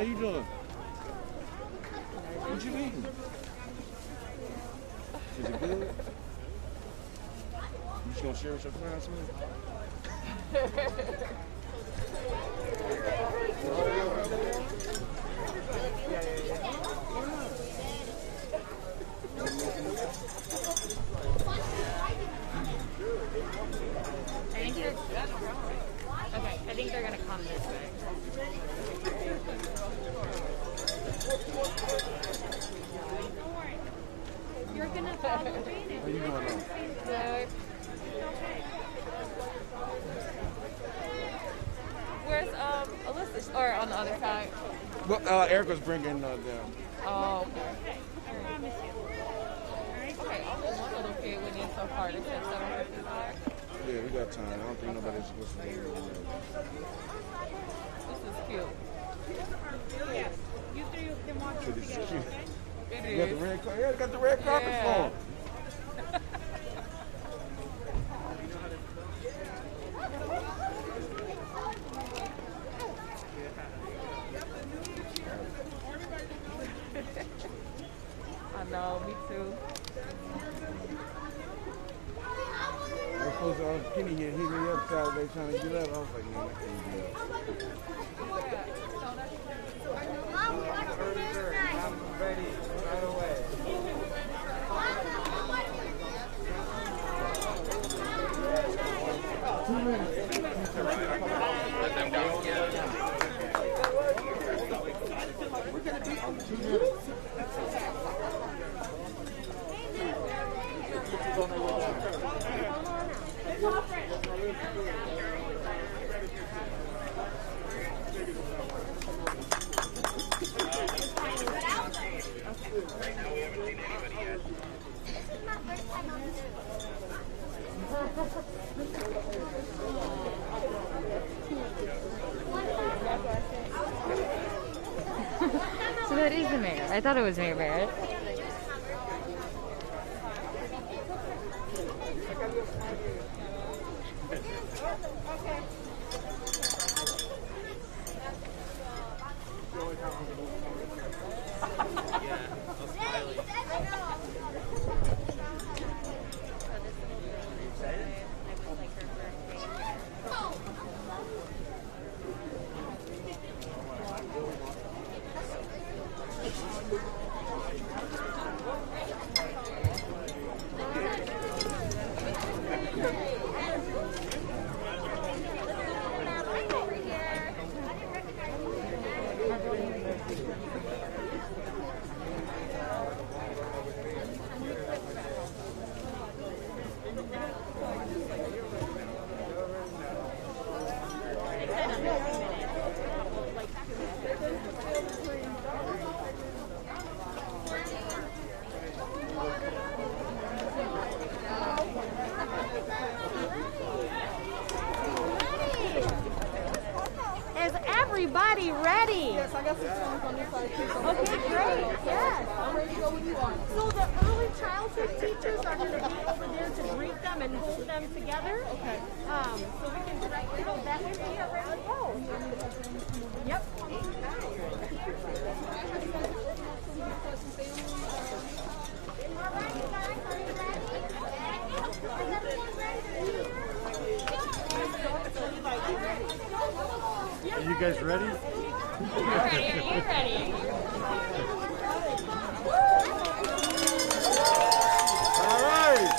How you doing? What you eating? Is it good? You just gonna share with your classmates? I think they're gonna come this way. You're gonna follow me. How you doing now? Good. Where's Alyssa? Or on the other side? Well, Erica's bringing them. Oh. Okay. Okay. Only one little kid we need so far. They said 7:55. Yeah, we got time. I don't think nobody's supposed to go. This is cute. Yes. You three can watch So this is together, cute. okay? It You got is. the red carpet? Yeah, got the red carpet Yeah. for 'em. I know, me too. We're supposed to, Kenny here, hit me up Saturday trying to get up. I was like, man, I can't get up. I'm ready right away. So that is the mayor. I thought it was Mayor Barrett. Is everybody ready? Yes, I got some songs on this side too. So Okay, great. Yes. I'm ready to go when you are. So the early childhood teachers are going to be over there to greet them and hold them together. Okay. So we can go that way. We are ready to go. Yep. Are you guys ready? We're ready. All right.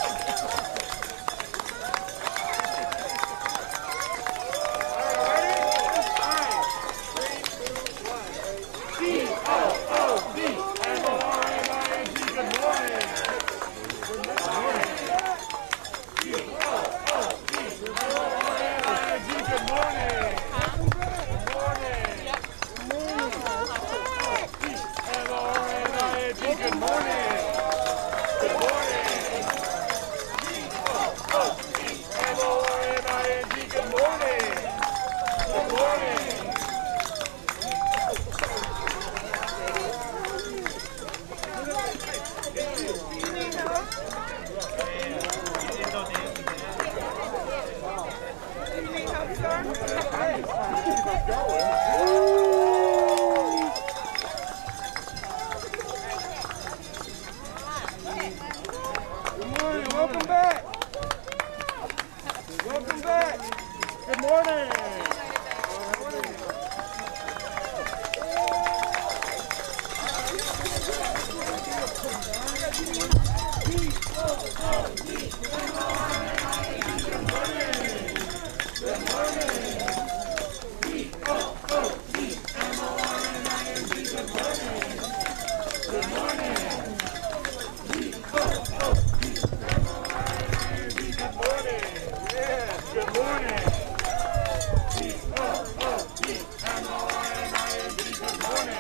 Good morning.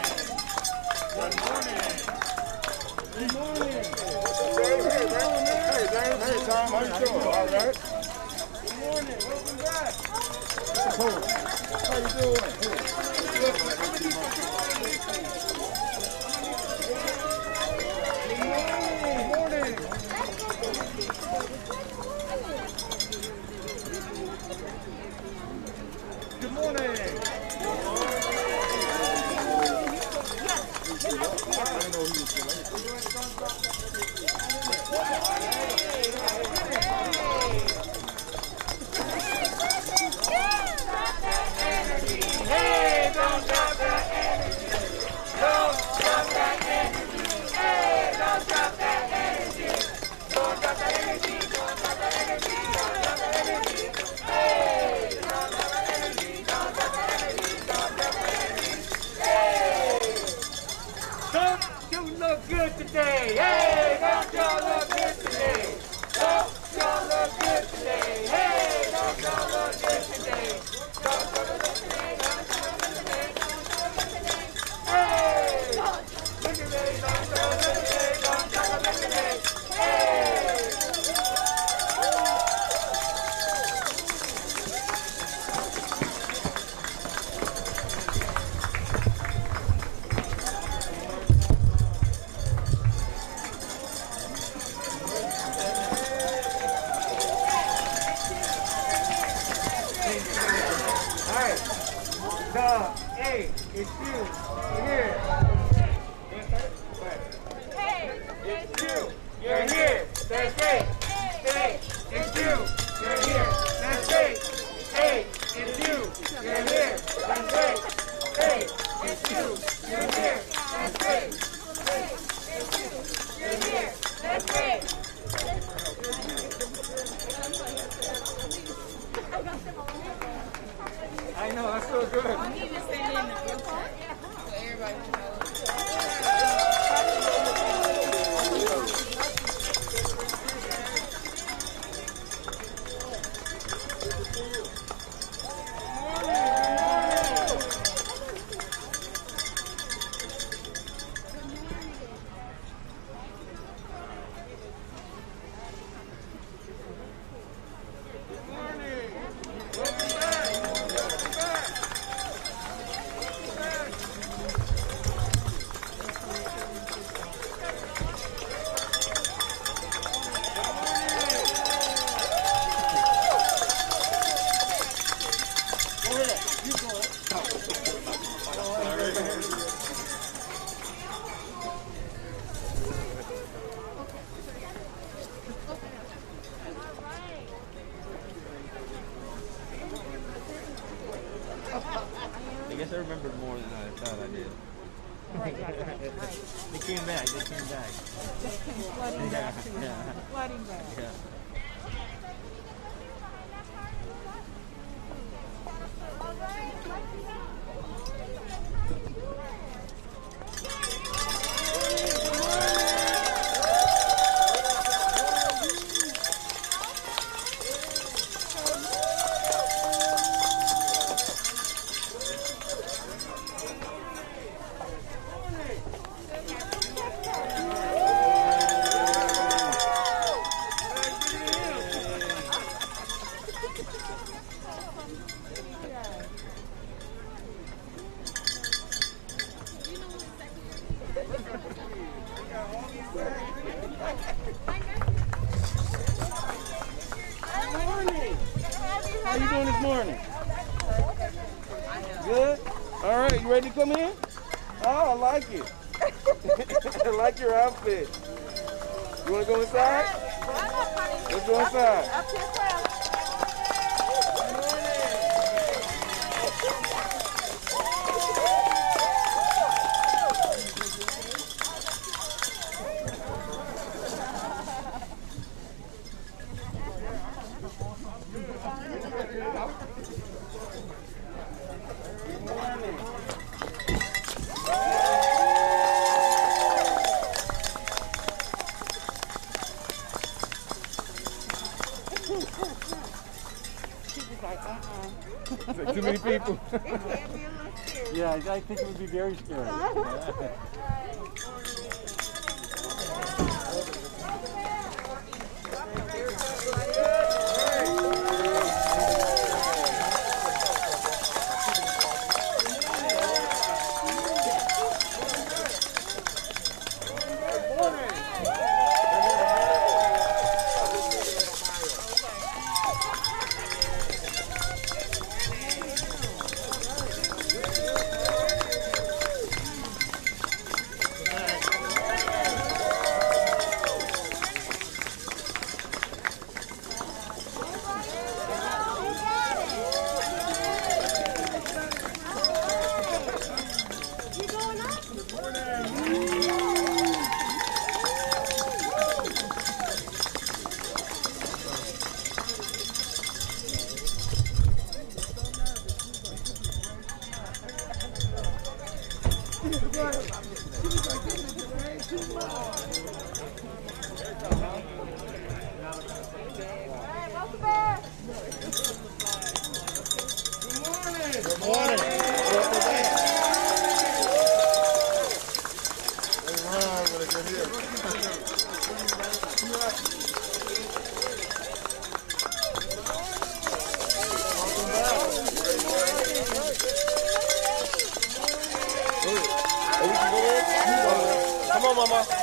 Hey, James. Hey, Tom. How you doing? All right. Good morning. Welcome back. How you doing? Good morning. Don't you look good today? Hey, don't y'all look good today? Don't y'all look good today? Hey, don't y'all look good today? Don't y'all look good today? Don't y'all look good today? Don't y'all look good today? Hey, look at me, don't y'all look today? Don't y'all look today? Hey. Hey, it's you. You're here. Hey, it's you. You're here. That's great. Hey, it's you. You're here. That's great. Hey, it's you. You're here. That's great. Hey, it's you. You're here. That's great. Hey, it's you. You're here. That's great. I know, that's so good. You need to send in the group chat so everybody knows. I guess I remembered more than I thought I did. They came back. Flooding back. Yeah. How you doing this morning? Good? All right, you ready to come in? Oh, I like it. I like your outfit. You want to go inside? Let's go inside. It's like too many people. It can be a little scary. Yeah, I think it would be very scary. Come on, Mama.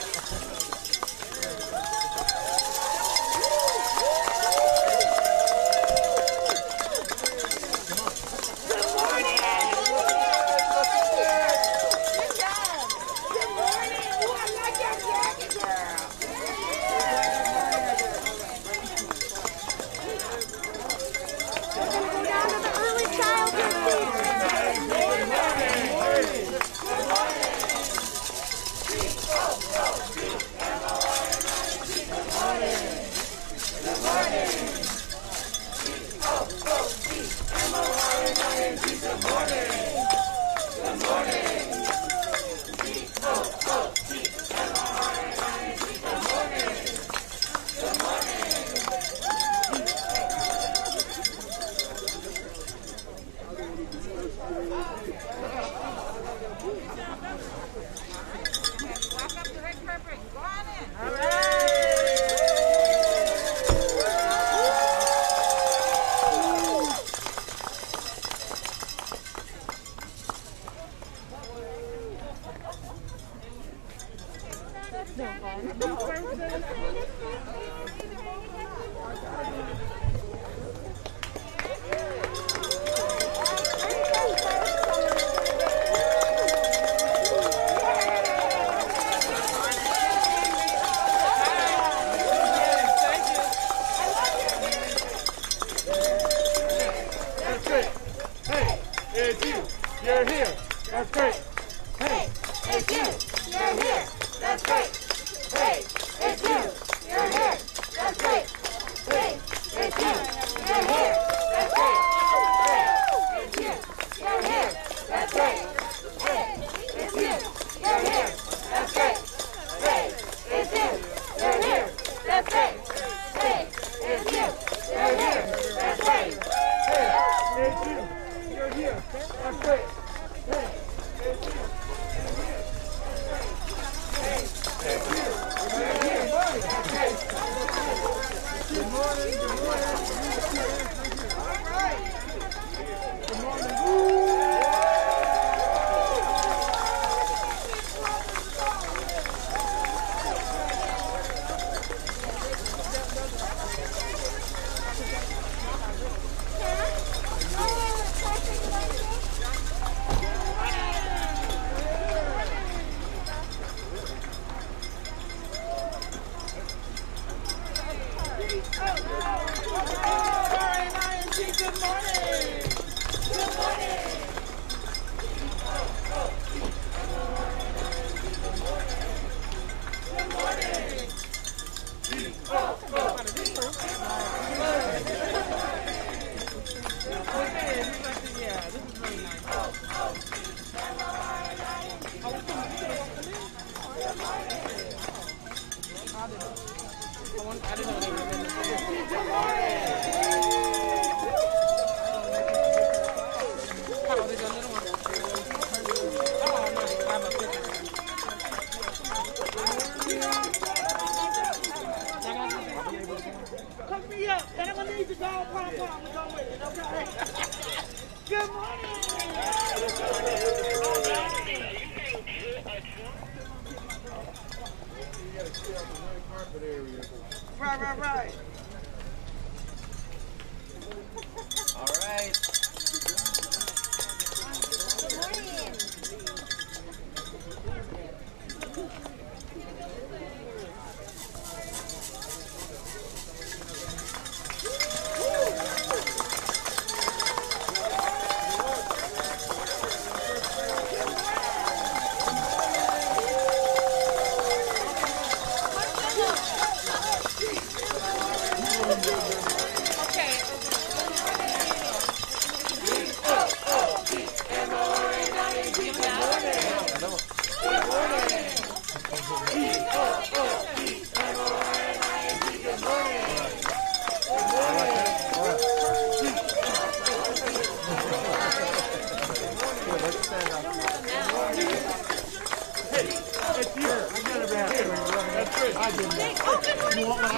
Here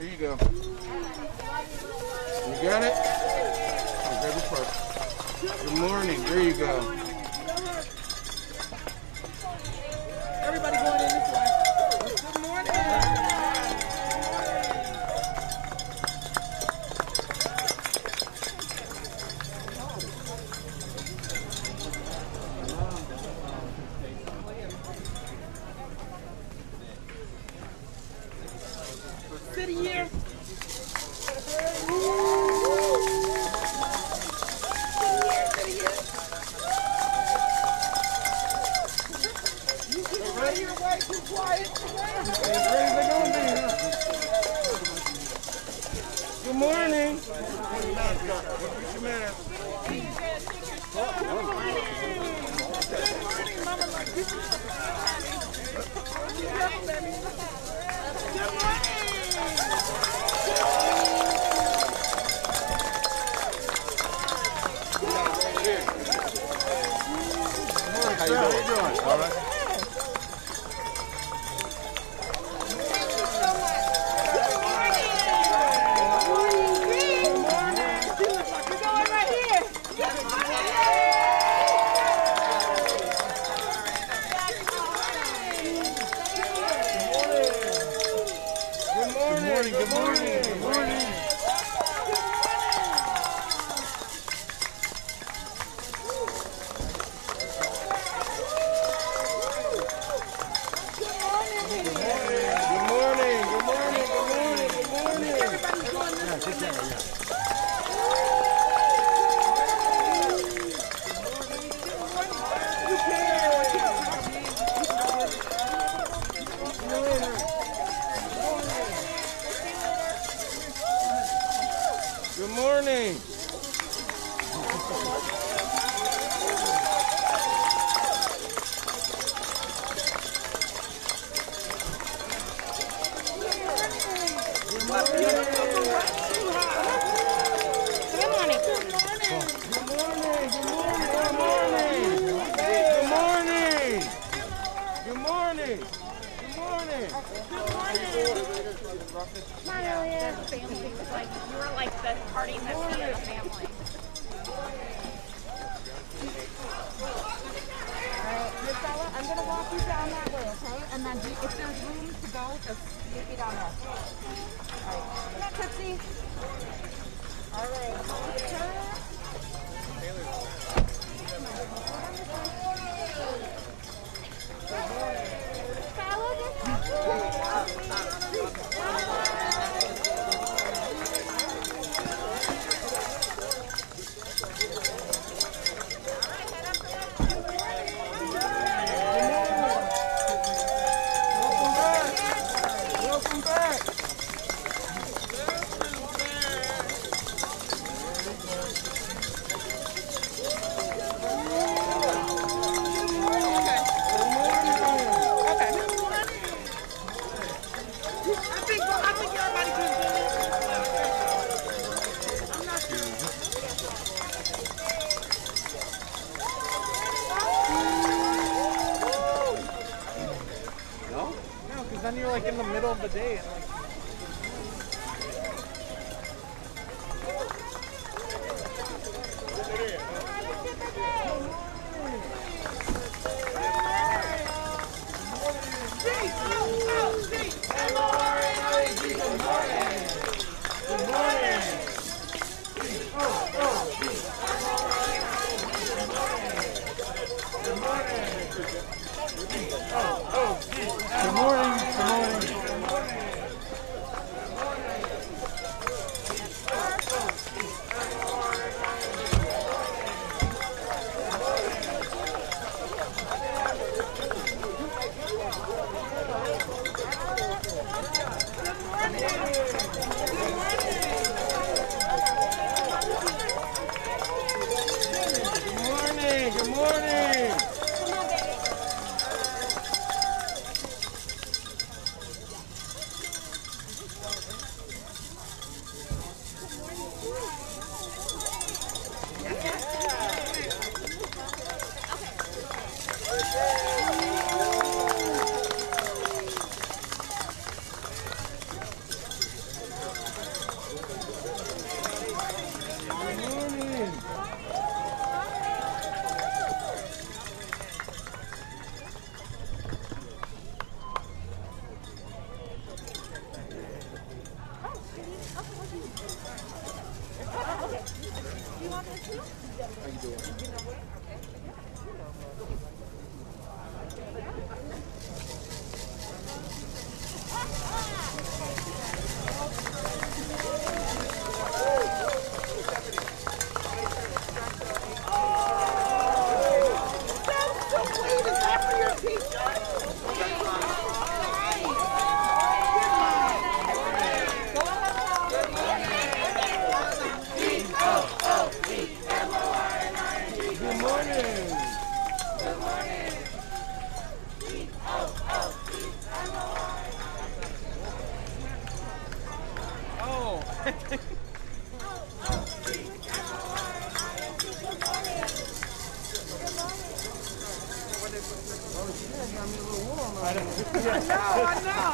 you go. You got it? Oh, grab your purse. Good morning. There you go. Everybody going in this way. Good morning. Sit here. Good morning. Put your mask. How you doing? All right. Good morning. Good morning. Good morning. Then you're like in the middle of the day and like Good morning. Good morning.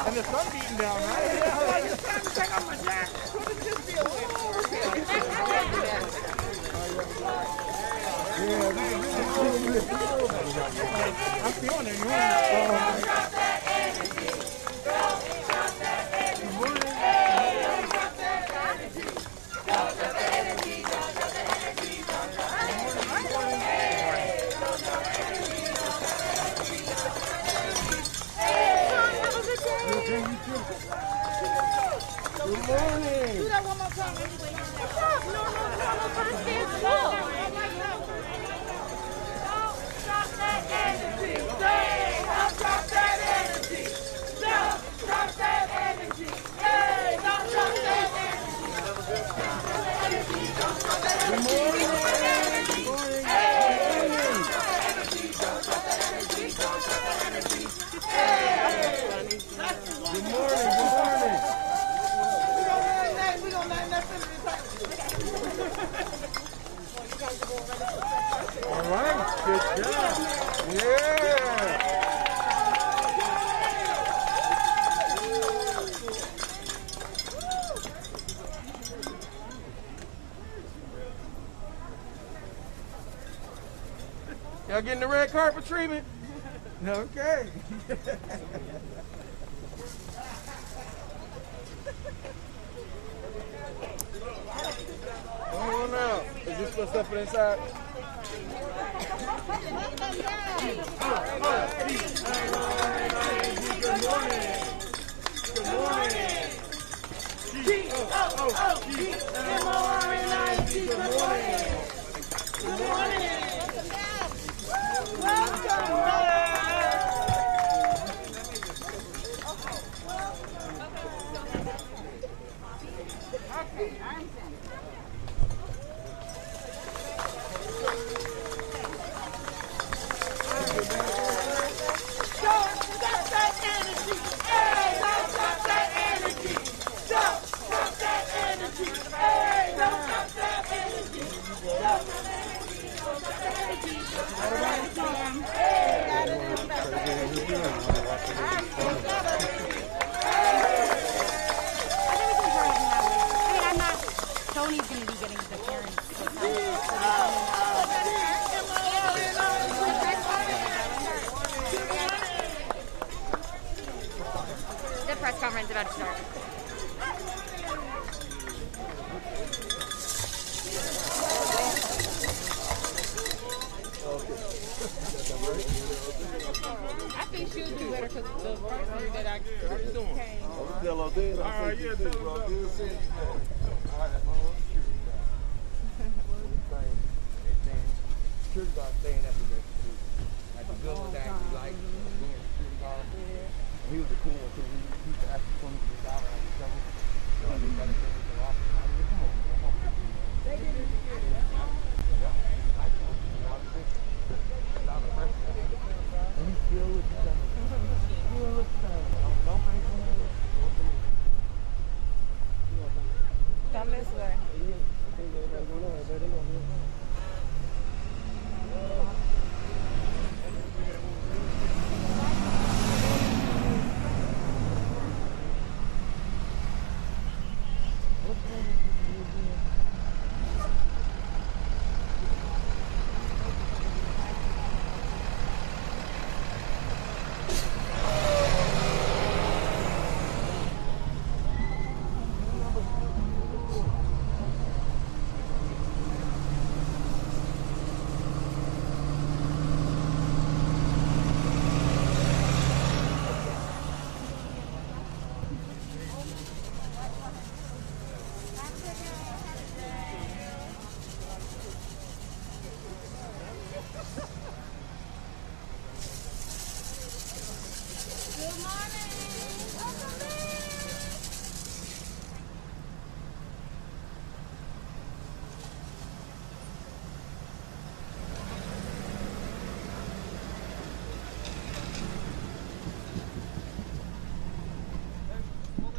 And the sun beating down, right? Yeah, I like it's time to take off my jacket. What does this feel like? I'm feeling it. Good morning. Do that one more time. Stop. No. First stand still. Don't drop that energy. Don't drop that energy. Don't drop that energy. Hey, don't drop that energy. Good morning. All right, good job. Yeah. Y'all getting the red carpet treatment? Okay. Come on now. Is this for stuff inside? Press conference about to start. I think she'll do better because the first year that I came. Hello, dude. All right, yeah, dude. Security guard staying at the register. Like the good ones actually like being a security guard. He was a cool one too. He used to ask for $26 out of trouble. So I just got to take it to the office. Come on. They didn't get it. And he still with you. Still with you. Don't make him. Come this way.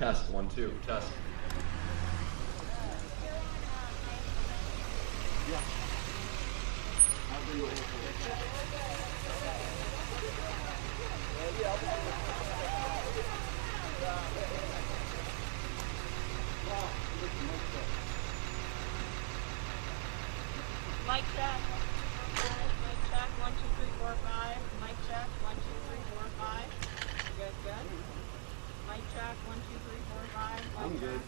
Test, 1, 2, test. Mic check. Mic check. 1, 2, 3, 4, 5. Mic check. 1, 2, 3, 4, 5. Good, good. Mic check. 1, 2, 3, 4, 5. I'm good.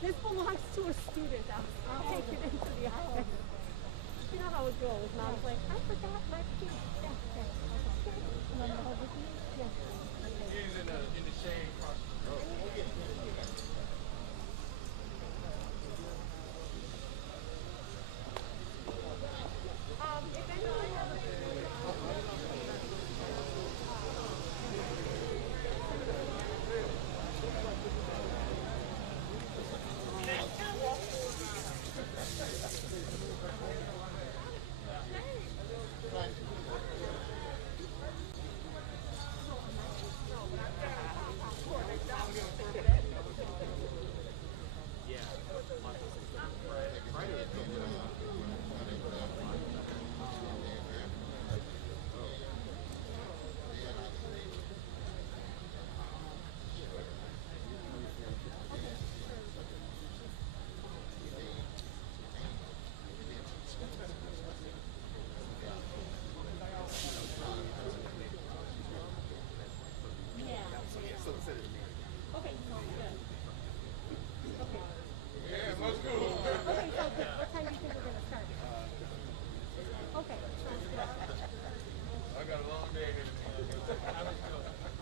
This belongs to a student. I'll take it into the office. You know how it goes. And I was like, I forgot my key. Yeah, yeah. Okay. And then the whole thing? Yeah. Okay. He's in the shade across the road. If anyone has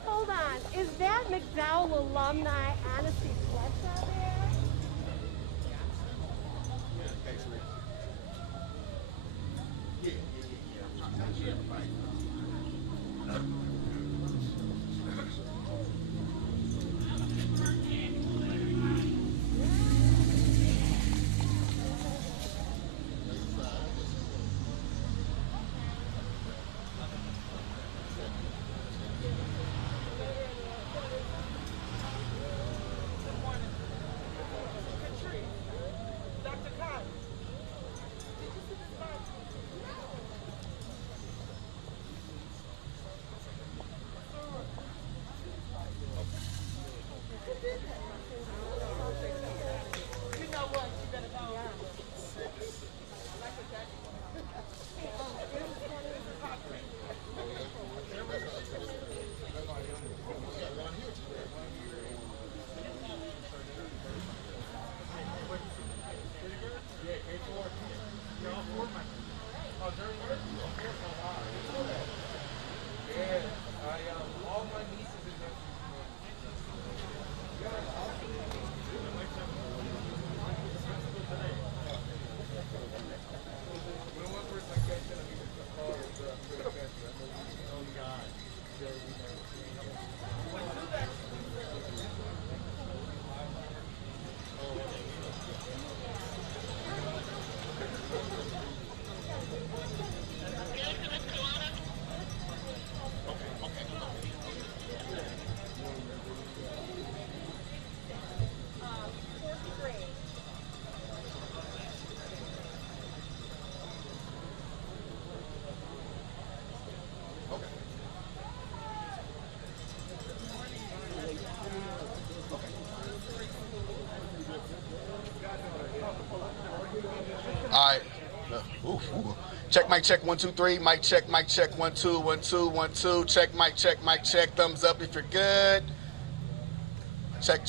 Hold on. Is that McDowell alumni Honesty Fletcher there? All right. Check, mic check, 1, 2, 3. Mic check, 1, 2, 1, 2, 1, 2. Check, mic check. Thumbs up if you're good. Check,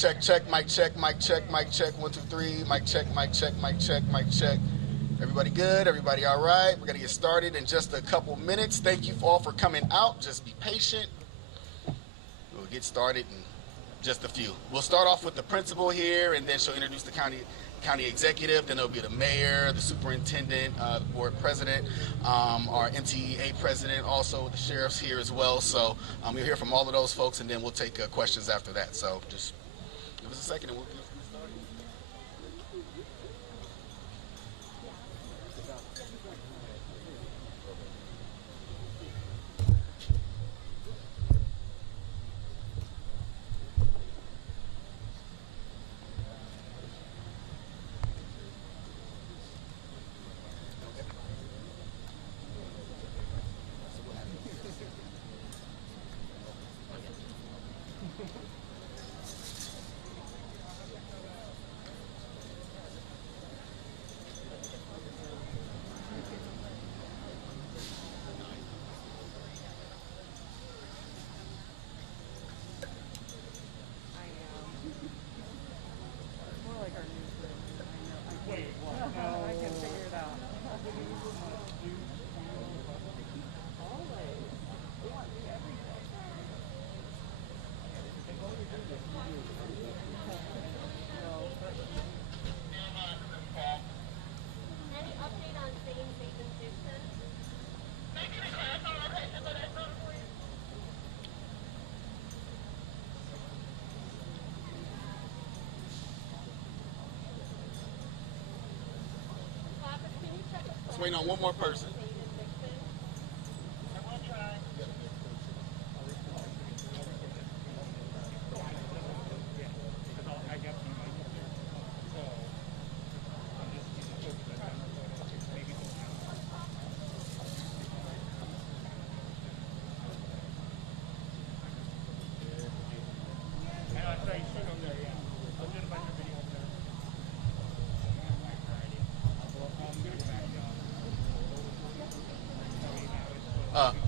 mic check, 1, 2, 3. Mic check. Everybody good? Everybody all right? We're gonna get started in just a couple minutes. Thank you all for coming out. Just be patient. We'll get started in just a few. We'll start off with the principal here, and then she'll introduce the county executive. Then there'll be the mayor, the superintendent, the board president, our MTA president, also the sheriff's here as well. So you'll hear from all of those folks, and then we'll take questions after that. So just give us a second, and we'll get started. Waiting on one more person.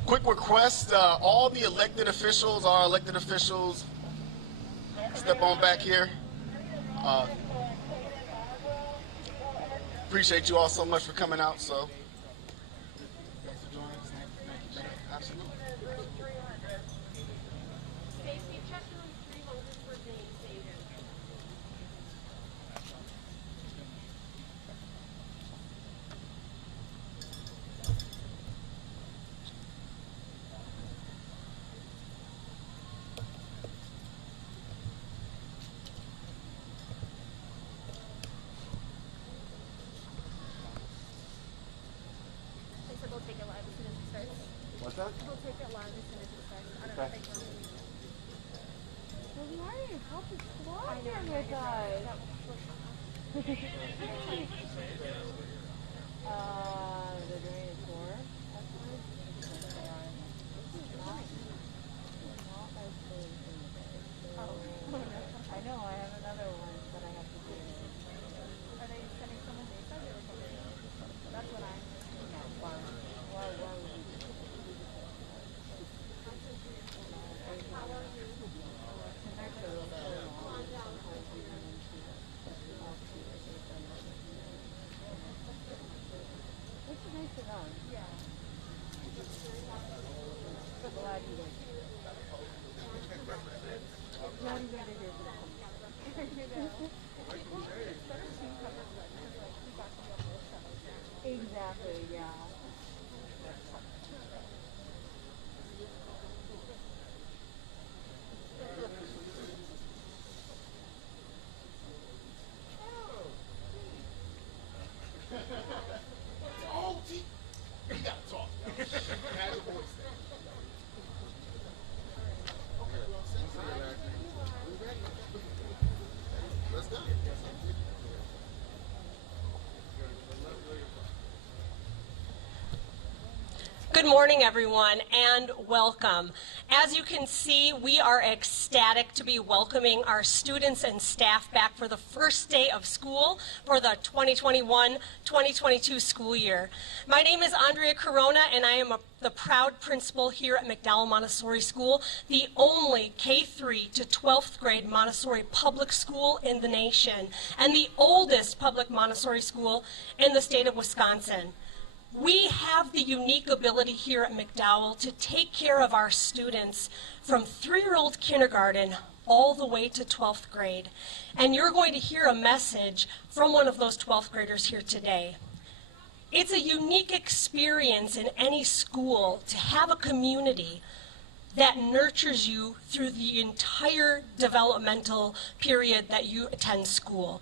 Quick request, all the elected officials, our elected officials, step on back here. Appreciate you all so much for coming out. So, thanks for joining us. Thank you. Absolutely. What's that? We'll take it live as soon as it starts. I don't know if they can. Well, we already help us fly here with us. The drainage tour. That's fine. This is not. This is not as big as the day. I know. I have another one that I have to do. Are they sending someone data or something? That's what I'm. Why would we do that? What's nice about Good morning, everyone, and welcome. As you can see, we are ecstatic to be welcoming our students and staff back for the first day of school for the 2021-2022 school year. My name is Andrea Corona, and I am the proud principal here at McDowell Montessori School, the only K-3 to 12th grade Montessori public school in the nation, and the oldest public Montessori school in the state of Wisconsin. We have the unique ability here at McDowell to take care of our students from 3-year-old kindergarten all the way to 12th grade. And you're going to hear a message from one of those 12th graders here today. It's a unique experience in any school to have a community that nurtures you through the entire developmental period that you attend school.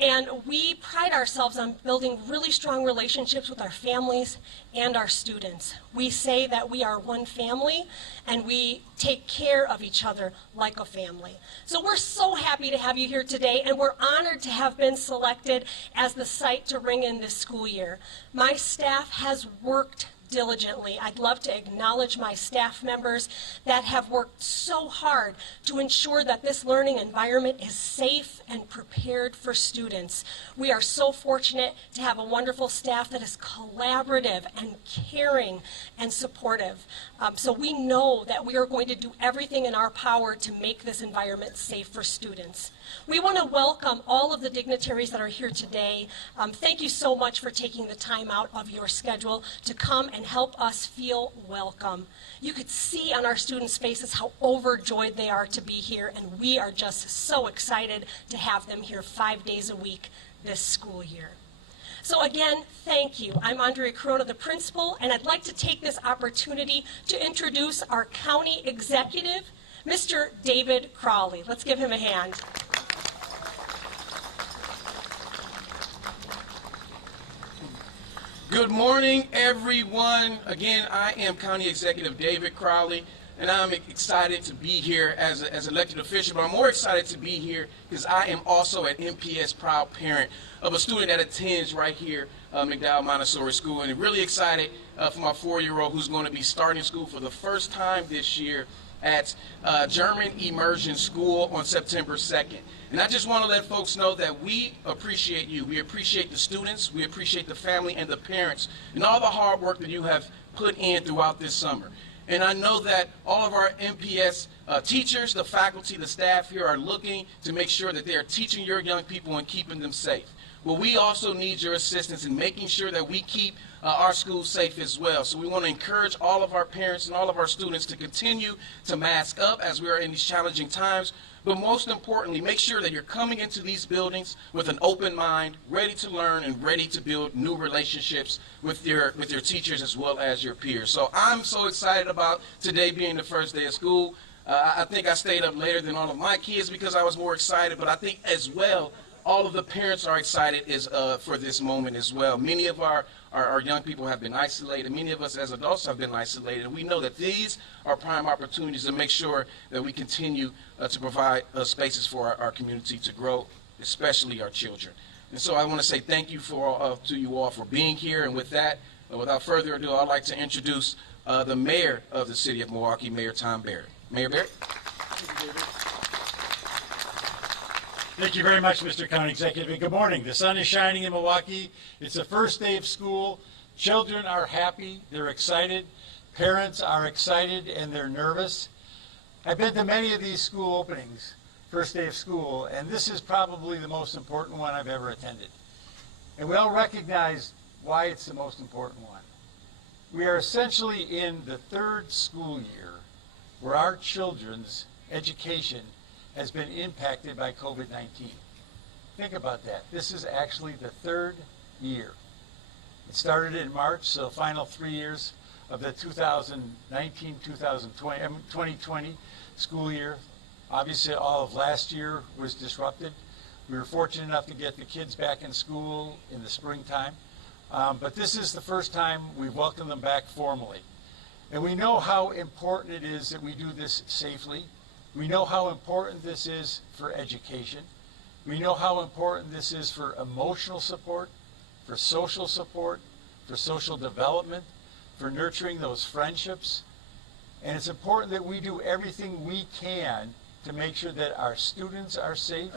And we pride ourselves on building really strong relationships with our families and our students. We say that we are one family and we take care of each other like a family. So we're so happy to have you here today, and we're honored to have been selected as the site to ring in this school year. My staff has worked diligently. I'd love to acknowledge my staff members that have worked so hard to ensure that this learning environment is safe and prepared for students. We are so fortunate to have a wonderful staff that is collaborative and caring and supportive. So we know that we are going to do everything in our power to make this environment safe for students. We want to welcome all of the dignitaries that are here today. Thank you so much for taking the time out of your schedule to come and help us feel welcome. You could see on our students' faces how overjoyed they are to be here, and we are just so excited to have them here 5 days a week this school year. So again, thank you. I'm Andrea Corona, the principal, and I'd like to take this opportunity to introduce our county executive, Mr. David Crowley. Let's give him a hand. Good morning, everyone. Again, I am County Executive David Crowley, and I'm excited to be here as an elected official, but I'm more excited to be here because I am also an MPS proud parent of a student that attends right here McDowell Montessori School, and really excited for my 4-year-old who's going to be starting school for the first time this year at German Immersion School on September 2nd. And I just want to let folks know that we appreciate you. We appreciate the students, we appreciate the family and the parents, and all the hard work that you have put in throughout this summer. And I know that all of our MPS teachers, the faculty, the staff here are looking to make sure that they are teaching your young people and keeping them safe. Well, we also need your assistance in making sure that we keep our schools safe as well. So we want to encourage all of our parents and all of our students to continue to mask up as we are in these challenging times. But most importantly, make sure that you're coming into these buildings with an open mind, ready to learn and ready to build new relationships with your teachers as well as your peers. So I'm so excited about today being the first day of school. I think I stayed up later than all of my kids because I was more excited, but I think as well all of the parents are excited for this moment as well. Many of our young people have been isolated. Many of us as adults have been isolated. And we know that these are prime opportunities to make sure that we continue to provide spaces for our community to grow, especially our children. And so I want to say thank you to you all for being here. And with that, without further ado, I'd like to introduce the mayor of the city of Milwaukee, Mayor Tom Barrett. Mayor Barrett. Thank you very much, Mr. County Executive, and good morning. The sun is shining in Milwaukee. It's the first day of school. Children are happy, they're excited. Parents are excited and they're nervous. I've been to many of these school openings, first day of school, and this is probably the most important one I've ever attended. And we all recognize why it's the most important one. We are essentially in the third school year where our children's education has been impacted by COVID-19. Think about that. This is actually the third year. It started in March, so final 3 years of the 2019-2020 school year. Obviously, all of last year was disrupted. We were fortunate enough to get the kids back in school in the springtime. But this is the first time we've welcomed them back formally. And we know how important it is that we do this safely. We know how important this is for education. We know how important this is for emotional support, for social development, for nurturing those friendships. And it's important that we do everything we can to make sure that our students are safe,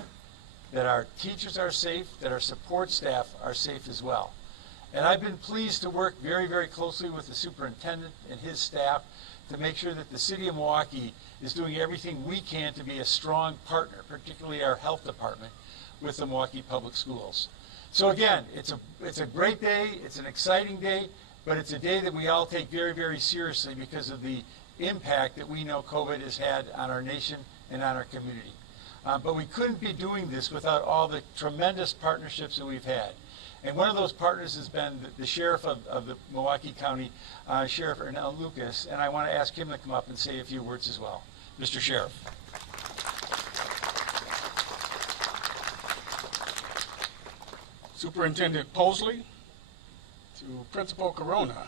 that our teachers are safe, that our support staff are safe as well. And I've been pleased to work very, very closely with the superintendent and his staff to make sure that the city of Milwaukee is doing everything we can to be a strong partner, particularly our health department, with the Milwaukee Public Schools. So again, it's a great day, it's an exciting day, but it's a day that we all take very, very seriously because of the impact that we know COVID has had on our nation and on our community. But we couldn't be doing this without all the tremendous partnerships that we've had. And one of those partners has been the sheriff of the Milwaukee County, Sheriff Ernell Lucas, and I want to ask him to come up and say a few words as well. Mr. Sheriff. Superintendent Posley, to Principal Corona,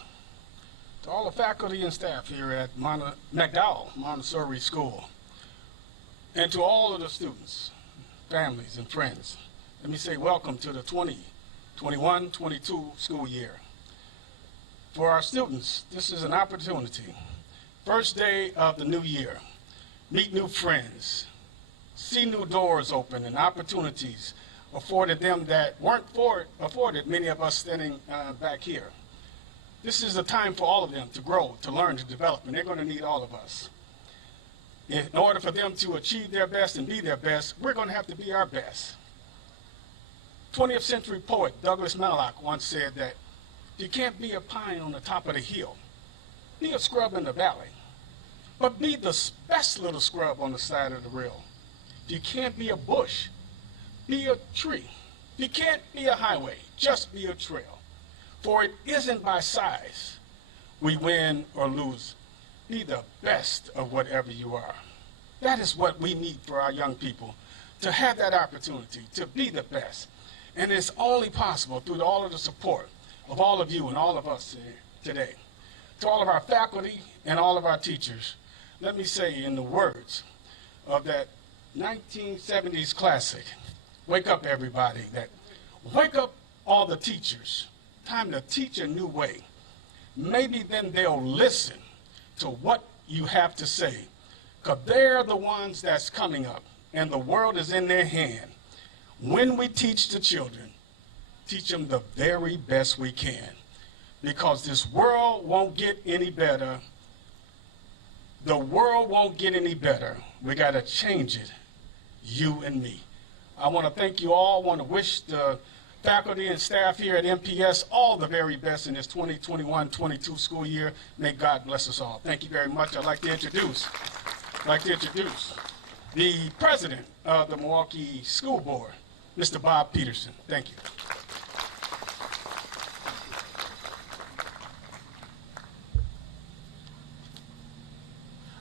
to all the faculty and staff here at McDowell Montessori School, and to all of the students, families, and friends, let me say welcome to the 2021-22 school year. For our students, this is an opportunity. First day of the new year, meet new friends, see new doors open and opportunities afforded them that weren't afforded many of us standing back here. This is a time for all of them to grow, to learn, to develop, and they're going to need all of us. In order for them to achieve their best and be their best, we're going to have to be our best. 20th century poet Douglas Mallock once said that you can't be a pine on the top of the hill. Be a scrub in the valley. But be the best little scrub on the side of the rail. If you can't be a bush, be a tree. If you can't be a highway, just be a trail. For it isn't by size we win or lose. Be the best of whatever you are. That is what we need for our young people, to have that opportunity, to be the best. And it's only possible through all of the support of all of you and all of us today. To all of our faculty and all of our teachers, let me say in the words of that 1970s classic, wake up everybody, that wake up all the teachers. Time to teach a new way. Maybe then they'll listen to what you have to say, because they're the ones that's coming up and the world is in their hand. When we teach the children, teach them the very best we can, because this world won't get any better. The world won't get any better. We got to change it, you and me. I want to thank you all. I want to wish the faculty and staff here at MPS all the very best in this 2021-22 school year. May God bless us all. Thank you very much. I'd like to introduce the president of the Milwaukee School Board, Mr. Bob Peterson. Thank you.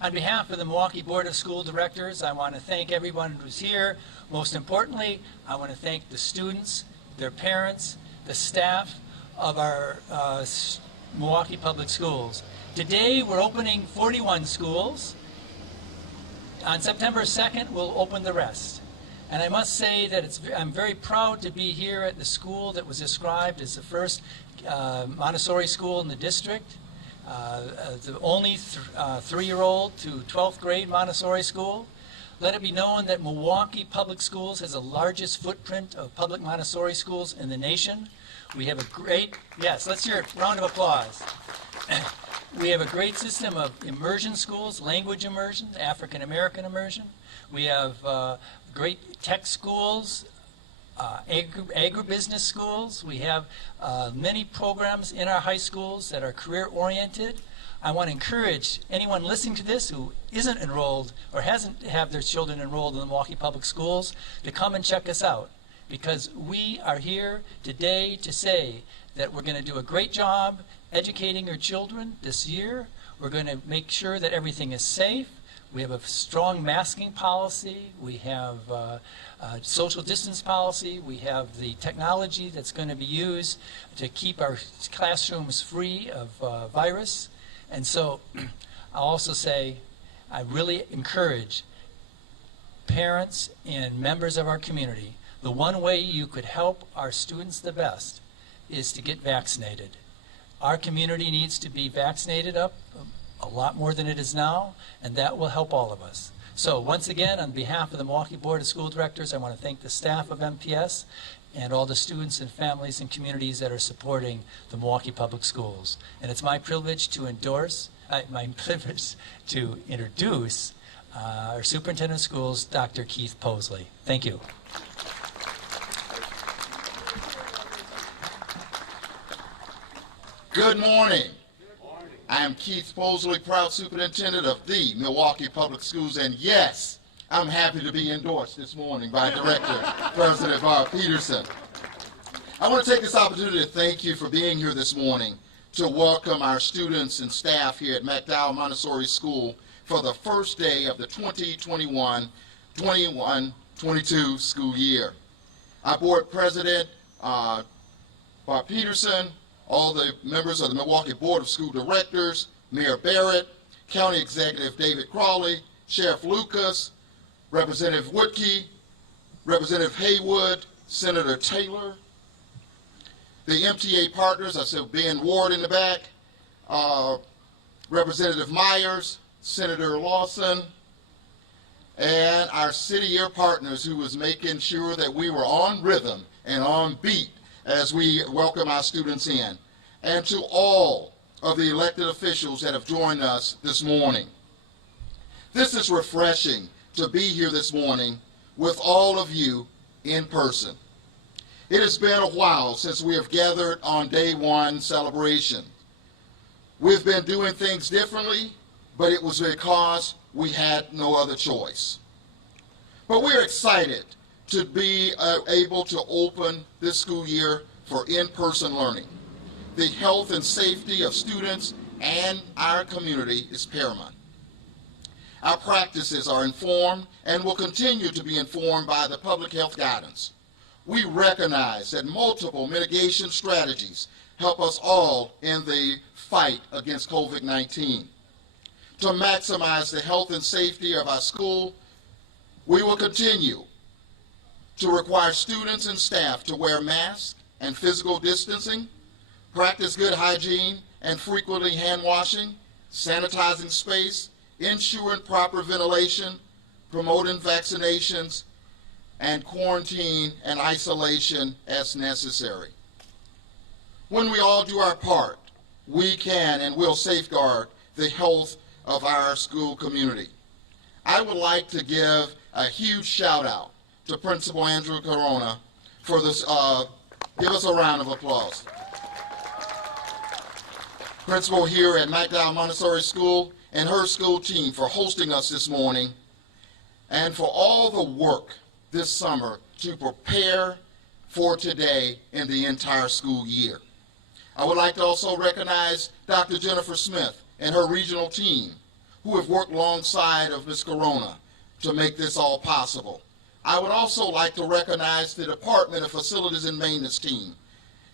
On behalf of the Milwaukee Board of School Directors, I want to thank everyone who's here. Most importantly, I want to thank the students, their parents, the staff of our Milwaukee Public Schools. Today, we're opening 41 schools. On September 2nd, we'll open the rest. And I must say that I'm very proud to be here at the school that was described as the first Montessori school in the district. The only 3-year-old to 12th grade Montessori school. Let it be known that Milwaukee Public Schools has the largest footprint of public Montessori schools in the nation. We have a great, yes, let's hear a round of applause. We have a great system of immersion schools, language immersion, African American immersion. We have great tech schools, agribusiness schools. We have many programs in our high schools that are career-oriented. I want to encourage anyone listening to this who isn't enrolled or hasn't have their children enrolled in the Milwaukee Public Schools to come and check us out, because we are here today to say that we're going to do a great job educating your children this year. We're going to make sure that everything is safe. We have a strong masking policy. We have social distance policy. We have the technology that's going to be used to keep our classrooms free of virus. And so I'll also say I really encourage parents and members of our community, the one way you could help our students the best is to get vaccinated. Our community needs to be vaccinated up a lot more than it is now, and that will help all of us. So once again, on behalf of the Milwaukee Board of School Directors, I want to thank the staff of MPS and all the students and families and communities that are supporting the Milwaukee Public Schools. And it's my privilege to introduce our Superintendent of Schools, Dr. Keith Posley. Thank you. Good morning. I am Keith Posley, proud Superintendent of the Milwaukee Public Schools, and yes, I'm happy to be endorsed this morning by Director President Bob Peterson. I want to take this opportunity to thank you for being here this morning to welcome our students and staff here at McDowell Montessori School for the first day of the 2021-22 school year. Our Board President, Bob Peterson, all the members of the Milwaukee Board of School Directors, Mayor Barrett, County Executive David Crawley, Sheriff Lucas, Representative Woodkey, Representative Haywood, Senator Taylor, the MTA partners, I see Ben Ward in the back, Representative Myers, Senator Lawson, and our city year partners who was making sure that we were on rhythm and on beat as we welcome our students in, and to all of the elected officials that have joined us this morning. This is refreshing to be here this morning with all of you in person. It has been a while since we have gathered on day one celebration. We've been doing things differently, but it was because we had no other choice. But we're excited to be able to open this school year for in-person learning. The health and safety of students and our community is paramount. Our practices are informed and will continue to be informed by the public health guidance. We recognize that multiple mitigation strategies help us all in the fight against COVID-19. To maximize the health and safety of our school, we will continue to require students and staff to wear masks and physical distancing, practice good hygiene and frequently hand washing, sanitizing space, ensuring proper ventilation, promoting vaccinations, and quarantine and isolation as necessary. When we all do our part, we can and will safeguard the health of our school community. I would like to give a huge shout out to Principal Andrew Corona for this. Give us a round of applause. Principal here at McDowell Montessori School and her school team for hosting us this morning and for all the work this summer to prepare for today and the entire school year. I would like to also recognize Dr. Jennifer Smith and her regional team who have worked alongside of Ms. Corona to make this all possible. I would also like to recognize the Department of Facilities and Maintenance team,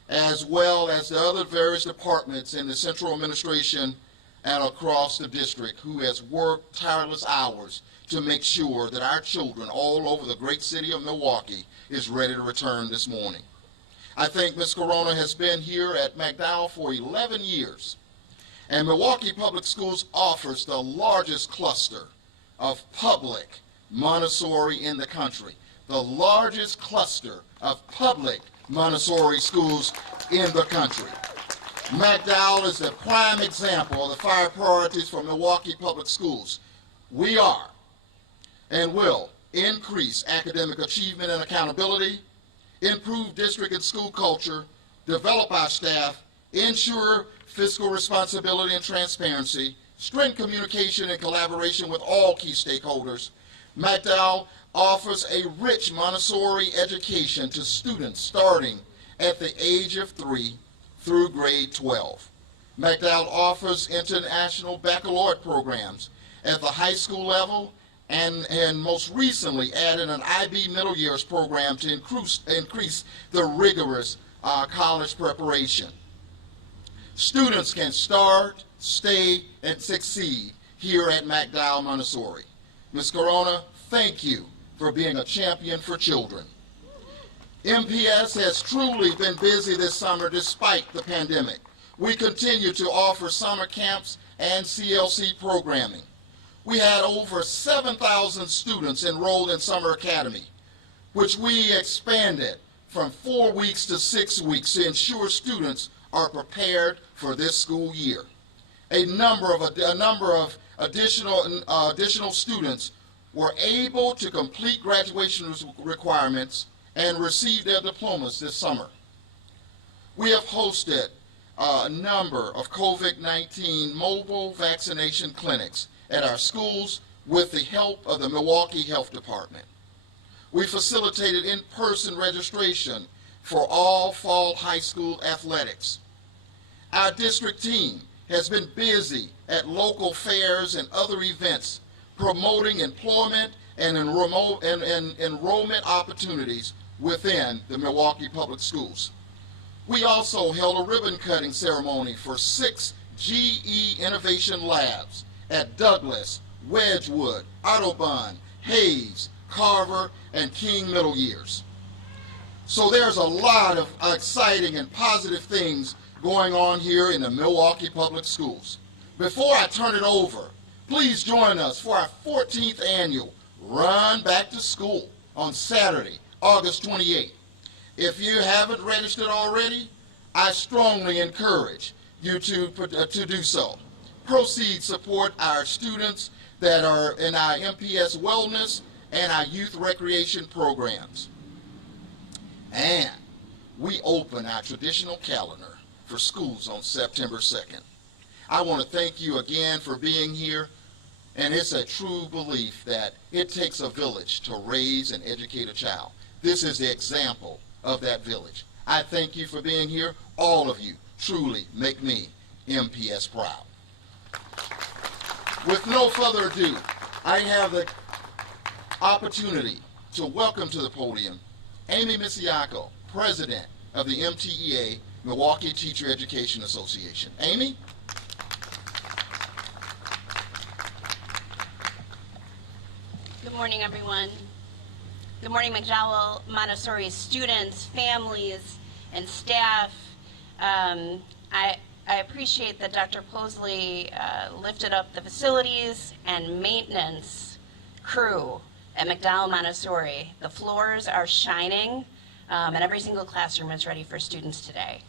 as well as the other various departments in the central administration and across the district who has worked tireless hours to make sure that our children all over the great city of Milwaukee is ready to return this morning. I think Ms. Corona has been here at McDowell for 11 years, and Milwaukee Public Schools offers the largest cluster of public Montessori in the country, the largest cluster of public Montessori schools in the country. McDowell is the prime example of the 5 priorities for Milwaukee Public Schools. We are and will increase academic achievement and accountability, improve district and school culture, develop our staff, ensure fiscal responsibility and transparency, strengthen communication and collaboration with all key stakeholders. McDowell offers a rich Montessori education to students starting at the age of 3 through grade 12. McDowell offers international baccalaureate programs at the high school level and most recently added an IB middle years program to increase the rigorous college preparation. Students can start, stay, and succeed here at McDowell Montessori. Ms. Corona, thank you for being a champion for children. MPS has truly been busy this summer despite the pandemic. We continue to offer summer camps and CLC programming. We had over 7,000 students enrolled in Summer Academy, which we expanded from 4 weeks to 6 weeks to ensure students are prepared for this school year. A number of additional students were able to complete graduation requirements and receive their diplomas this summer. We have hosted a number of COVID-19 mobile vaccination clinics at our schools with the help of the Milwaukee Health Department. We facilitated in-person registration for all fall high school athletics. Our district team has been busy at local fairs and other events promoting employment and enrollment opportunities within the Milwaukee Public Schools. We also held a ribbon-cutting ceremony for 6 GE Innovation Labs at Douglas, Wedgwood, Audubon, Hayes, Carver, and King Middle Years. So there's a lot of exciting and positive things going on here in the Milwaukee Public Schools. Before I turn it over, please join us for our 14th annual Run Back to School on Saturday, August 28th. If you haven't registered already, I strongly encourage you to do so. Proceeds support our students that are in our MPS wellness and our youth recreation programs. And we open our traditional calendar for schools on September 2nd. I want to thank you again for being here, and it's a true belief that it takes a village to raise and educate a child. This is the example of that village. I thank you for being here. All of you truly make me MPS proud. With no further ado, I have the opportunity to welcome to the podium Amy Misiaco, President of the MTEA, Milwaukee Teacher Education Association. Amy? Good morning, everyone. Good morning, McDowell Montessori students, families, and staff. I appreciate that Dr. Posley lifted up the facilities and maintenance crew at McDowell Montessori. The floors are shining, and every single classroom is ready for students today.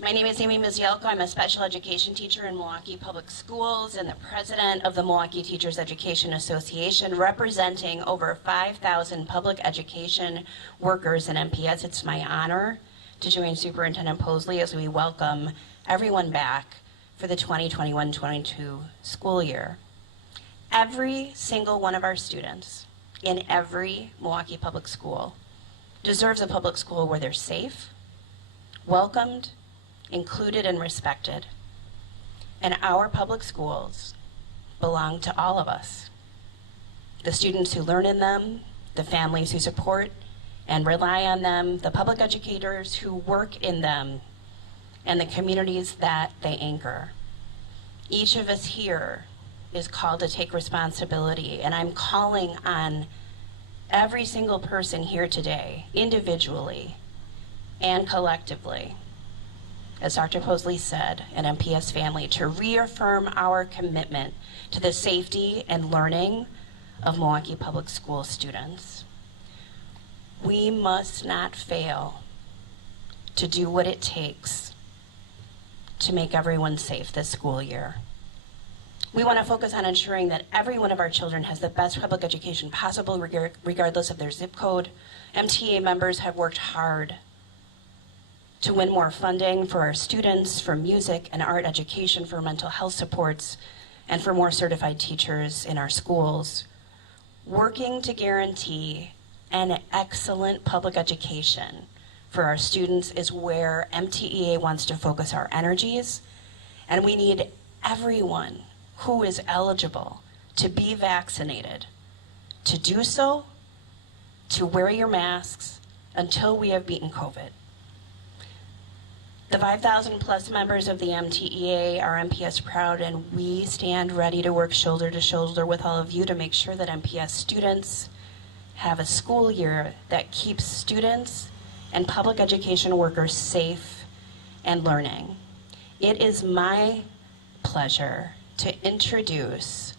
My name is Amy Mizielko. I'm a special education teacher in Milwaukee Public Schools and the president of the Milwaukee Teachers Education Association, representing over 5,000 public education workers in MPS. It's my honor to join Superintendent Posley as we welcome everyone back for the 2021-22 school year. Every single one of our students in every Milwaukee public school deserves a public school where they're safe, welcomed, included, and respected. And our public schools belong to all of us. The students who learn in them, the families who support and rely on them, the public educators who work in them, and the communities that they anchor. Each of us here is called to take responsibility, and I'm calling on every single person here today, individually and collectively, as Dr. Posley said, an MPS family, to reaffirm our commitment to the safety and learning of Milwaukee Public School students. We must not fail to do what it takes to make everyone safe this school year. We want to focus on ensuring that every one of our children has the best public education possible, regardless of their zip code. MTA members have worked hard to win more funding for our students, for music and art education, for mental health supports, and for more certified teachers in our schools. Working to guarantee an excellent public education for our students is where MTEA wants to focus our energies, and we need everyone who is eligible to be vaccinated to do so, to wear your masks until we have beaten COVID. The 5,000 plus members of the MTEA are MPS proud, and we stand ready to work shoulder to shoulder with all of you to make sure that MPS students have a school year that keeps students and public education workers safe and learning. It is my pleasure to introduce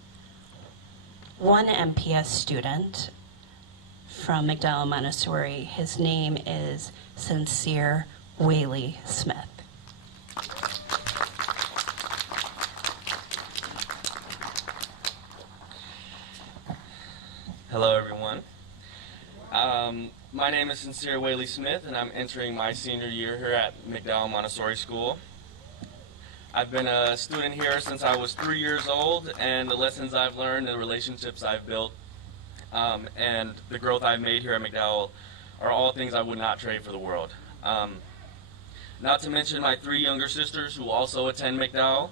one MPS student from McDowell Montessori. His name is Sincere Whaley Smith. Hello, everyone. My name is Sincere Whaley Smith, and I'm entering my senior year here at McDowell Montessori School. I've been a student here since I was 3 years old, and the lessons I've learned, the relationships I've built, and the growth I've made here at McDowell are all things I would not trade for the world. Not to mention my 3 younger sisters who also attend McDowell,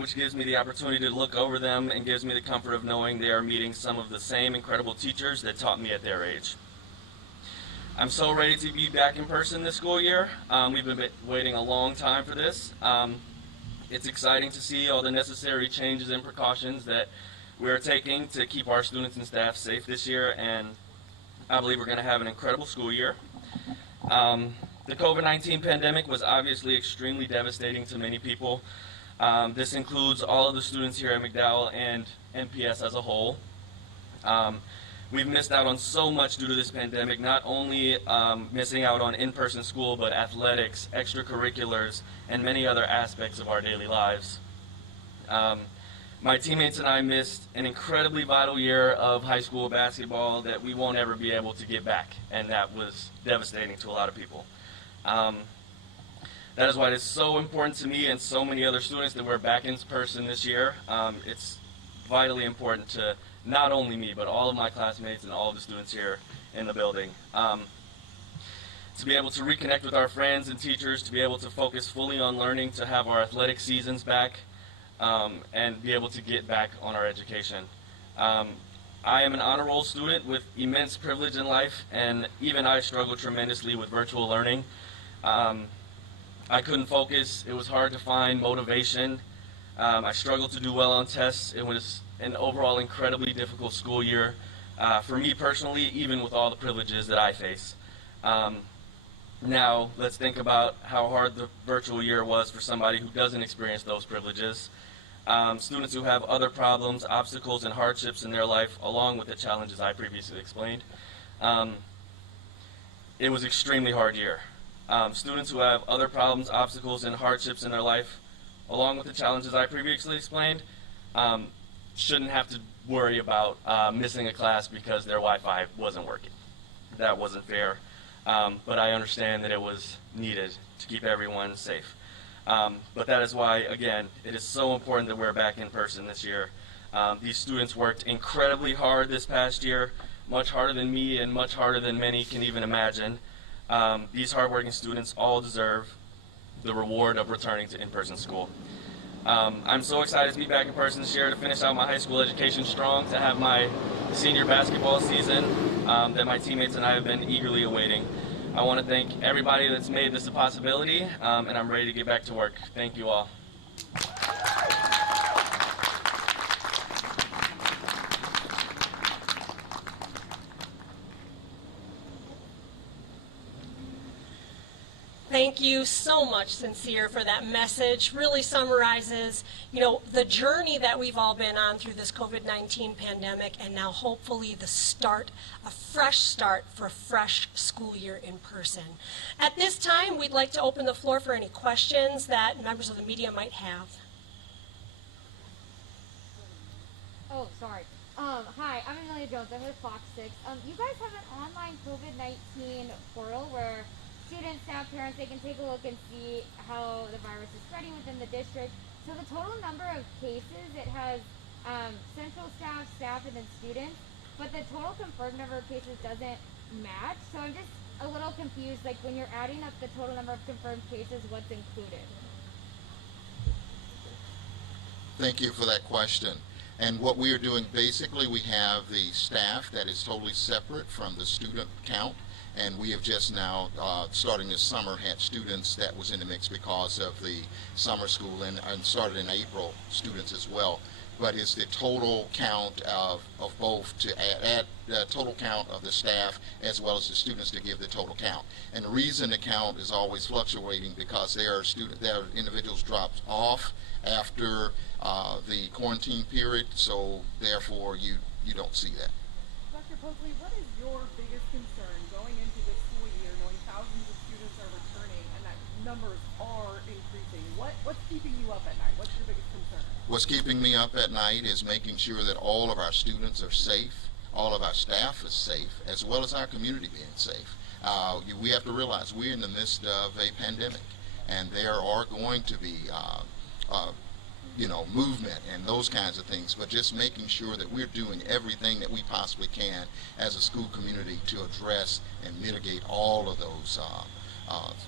which gives me the opportunity to look over them and gives me the comfort of knowing they are meeting some of the same incredible teachers that taught me at their age. I'm so ready to be back in person this school year. We've been waiting a long time for this. It's exciting to see all the necessary changes and precautions that we're taking to keep our students and staff safe this year, and I believe we're going to have an incredible school year. The COVID-19 pandemic was obviously extremely devastating to many people. This includes all of the students here at McDowell and MPS as a whole. We've missed out on so much due to this pandemic, not only missing out on in-person school, but athletics, extracurriculars, and many other aspects of our daily lives. My teammates and I missed an incredibly vital year of high school basketball that we won't ever be able to get back, and that was devastating to a lot of people. That is why it's so important to me and so many other students that we're back in person this year. It's vitally important to not only me, but all of my classmates and all of the students here in the building. To be able to reconnect with our friends and teachers, to be able to focus fully on learning, to have our athletic seasons back, and be able to get back on our education. I am an honor roll student with immense privilege in life, and even I struggle tremendously with virtual learning. I couldn't focus. It was hard to find motivation. I struggled to do well on tests. It was an overall incredibly difficult school year for me personally, even with all the privileges that I face. Now, let's think about how hard the virtual year was for somebody who doesn't experience those privileges. Students who have other problems, obstacles, and hardships in their life, along with the challenges I previously explained. It was an extremely hard year. Students who have other problems, obstacles, and hardships in their life, along with the challenges I previously explained, shouldn't have to worry about missing a class because their Wi-Fi wasn't working. That wasn't fair, but I understand that it was needed to keep everyone safe. But that is why, again, it is so important that we're back in person this year. These students worked incredibly hard this past year, much harder than me and much harder than many can even imagine. These hardworking students all deserve the reward of returning to in-person school. I'm so excited to be back in person this year, to finish out my high school education strong, to have my senior basketball season that my teammates and I have been eagerly awaiting. I want to thank everybody that's made this a possibility, and I'm ready to get back to work. Thank you all. Thank you so much, Sincere, for that message. Really summarizes, the journey that we've all been on through this COVID-19 pandemic, and now hopefully the start, a fresh start for a fresh school year in person. At this time, we'd like to open the floor for any questions that members of the media might have. Oh, sorry. Hi, I'm Amelia Jones. I'm with FOX6. You guys have an online COVID-19 portal where students, staff, parents, they can take a look and see how the virus is spreading within the district. So the total number of cases, it has central staff, and then students, but the total confirmed number of cases doesn't match. So I'm just a little confused, like when you're adding up the total number of confirmed cases, what's included? Thank you for that question. And what we are doing, basically, we have the staff that is totally separate from the student count, And we have just now, starting this summer, had students that was in the mix because of the summer school, and started in April, students as well. But it's the total count of both, to add the total count of the staff as well as the students to give the total count. And the reason the count is always fluctuating because there are individuals dropped off after the quarantine period, so therefore you don't see that. Dr. Posley, what is your biggest concern going into this school year, knowing thousands of students are returning and that numbers are increasing? What's keeping you up at night? What's your biggest concern? What's keeping me up at night is making sure that all of our students are safe, all of our staff is safe, as well as our community being safe. We have to realize we're in the midst of a pandemic, and there are going to be movement and those kinds of things, but just making sure that we're doing everything that we possibly can as a school community to address and mitigate all of those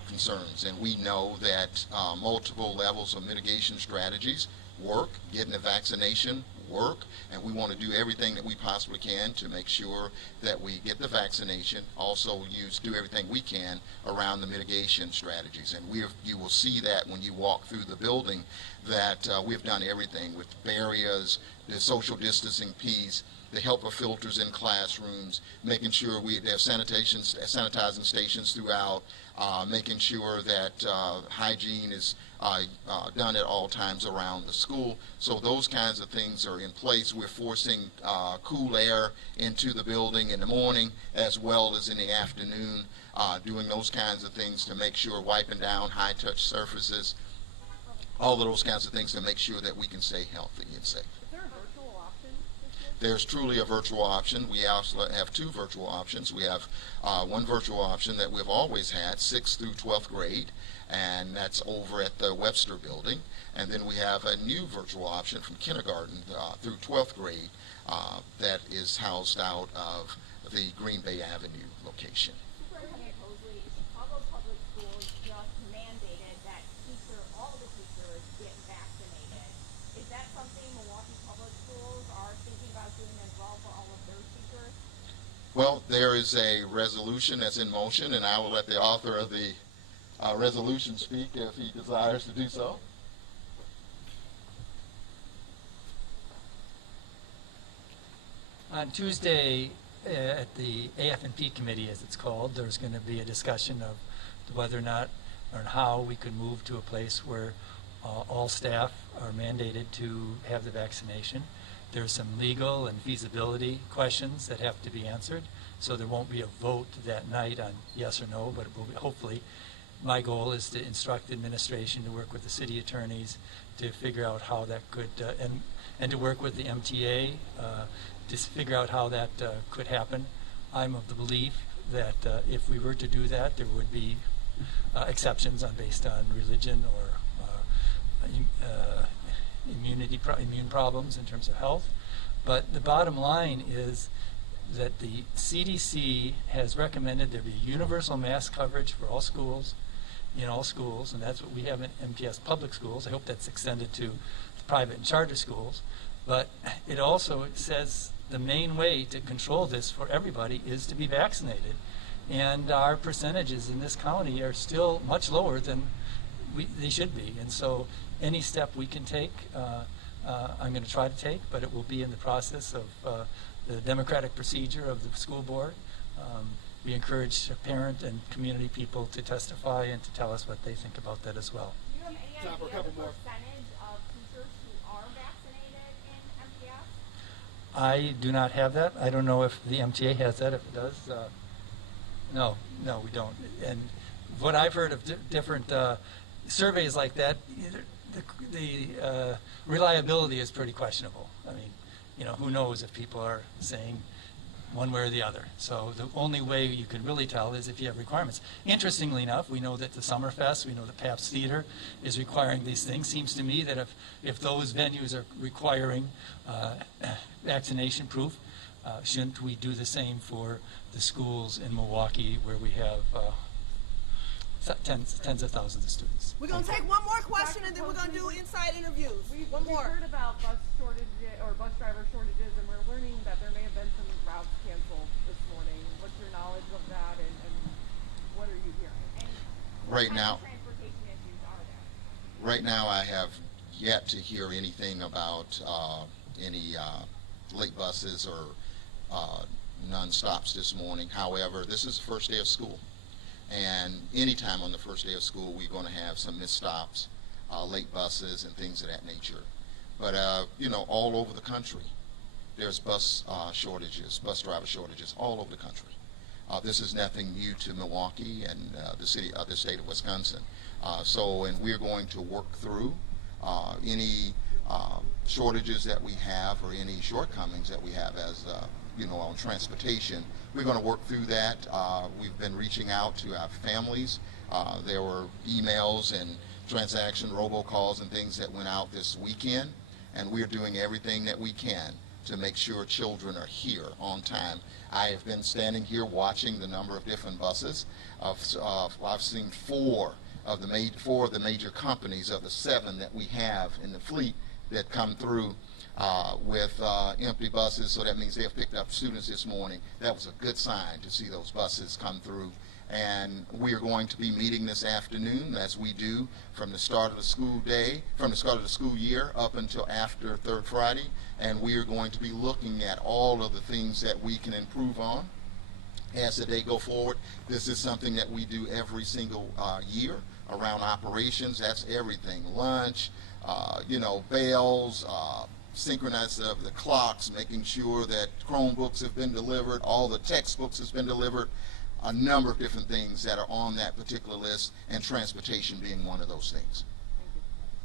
concerns. And we know that multiple levels of mitigation strategies work. Getting the vaccination work, and we want to do everything that we possibly can to make sure that we get the vaccination, also do everything we can around the mitigation strategies. And you will see that when you walk through the building that we've done everything with barriers, the social distancing piece, the HEPA filters in classrooms, making sure we have sanitizing stations throughout, making sure that hygiene is done at all times around the school. So those kinds of things are in place. We're forcing cool air into the building in the morning as well as in the afternoon, doing those kinds of things to make sure, wiping down high-touch surfaces, all of those kinds of things to make sure that we can stay healthy and safe. Is there a virtual option? There's truly a virtual option. We also have two virtual options. We have one virtual option that we've always had, 6th through 12th grade, and that's over at the Webster building. And then we have a new virtual option from kindergarten through 12th grade that is housed out of the Green Bay Avenue location. Superintendent Posley, Chicago Public Schools just mandated that all the teachers get vaccinated. Is that something Milwaukee Public Schools are thinking about doing as well for all of their teachers? Well, there is a resolution that's in motion, and I will let the author of the resolution speak if he desires to do so. On Tuesday at the AF&P committee, as it's called, there's going to be a discussion of whether or not or how we could move to a place where all staff are mandated to have the vaccination. There's some legal and feasibility questions that have to be answered, so there won't be a vote that night on yes or no, but it will be, hopefully. My goal is to instruct administration to work with the city attorneys to figure out how that could, and to work with the MTA to figure out how that could happen. I'm of the belief that if we were to do that, there would be exceptions based on religion or immune problems in terms of health. But the bottom line is that the CDC has recommended there be universal mask coverage for all schools, in all schools, and that's what we have in MPS public schools. I hope that's extended to the private and charter schools. But it also says the main way to control this for everybody is to be vaccinated. And our percentages in this county are still much lower than they should be. And so any step we can take, I'm going to try to take, but it will be in the process of the democratic procedure of the school board. We encourage parent and community people to testify and to tell us what they think about that as well. Do you have any idea the percentage of teachers who are vaccinated in MPS? I do not have that. I don't know if the MTA has that. If it does, no, we don't. And what I've heard of different surveys like that, the reliability is pretty questionable. I mean, who knows if people are saying one way or the other. So the only way you can really tell is if you have requirements. Interestingly enough, we know that the Summerfest, we know the Pabst Theater is requiring these things. Seems to me that if those venues are requiring vaccination proof, shouldn't we do the same for the schools in Milwaukee where we have tens of thousands of students? We're going to take one more question and then we're going to do inside interviews. We've heard about bus driver shortages, and we're learning that there may have been some routes canceled this morning. What's your knowledge of that, and right now, transportation issues are there? right now I have yet to hear anything about any late buses or non-stops this morning. However, this is the first day of school, and anytime on the first day of school we're going to have some missed stops, late buses and things of that nature. But you know, all over the country there's bus shortages, bus driver shortages all over the country. This is nothing new to Milwaukee and the state of Wisconsin. And we're going to work through any shortages that we have or any shortcomings that we have as you know, on transportation. We're going to work through that. We've been reaching out to our families. There were emails and transaction robocalls and things that went out this weekend, and we're doing everything that we can to make sure children are here on time. I have been standing here watching the number of different buses. I've seen four of the major companies of the 7 that we have in the fleet that come through with empty buses, so that means they have picked up students this morning. That was a good sign to see those buses come through. And we are going to be meeting this afternoon, as we do from the start of the school day, from the start of the school year up until after Third Friday, and we are going to be looking at all of the things that we can improve on as the day go forward. This is something that we do every single year around operations. That's everything: lunch, you know, bells, synchronized of the clocks, making sure that Chromebooks have been delivered, all the textbooks has been delivered, a number of different things that are on that particular list, and transportation being one of those things.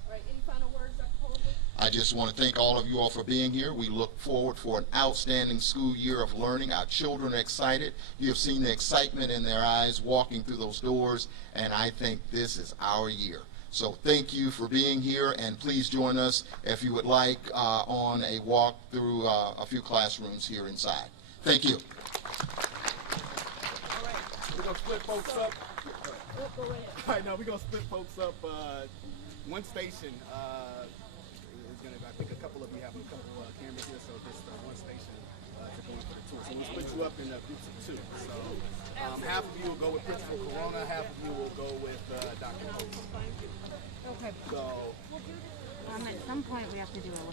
All right, any final words, Dr. Colby? I just want to thank all of you all for being here. We look forward for an outstanding school year of learning. Our children are excited. You have seen the excitement in their eyes walking through those doors, and I think this is our year. So thank you for being here, and please join us if you would like on a walk through a few classrooms here inside. Thank you. We're going to split folks up. All right, now we're going to split folks up. One station is going to, I think a couple of you have a couple of cameras here, so just one station to go in for the tour. So we'll split you up in groups of 2. So half of you will go with Principal Corona, half of you will go with Dr. Hope. Okay. So at some point we have to do a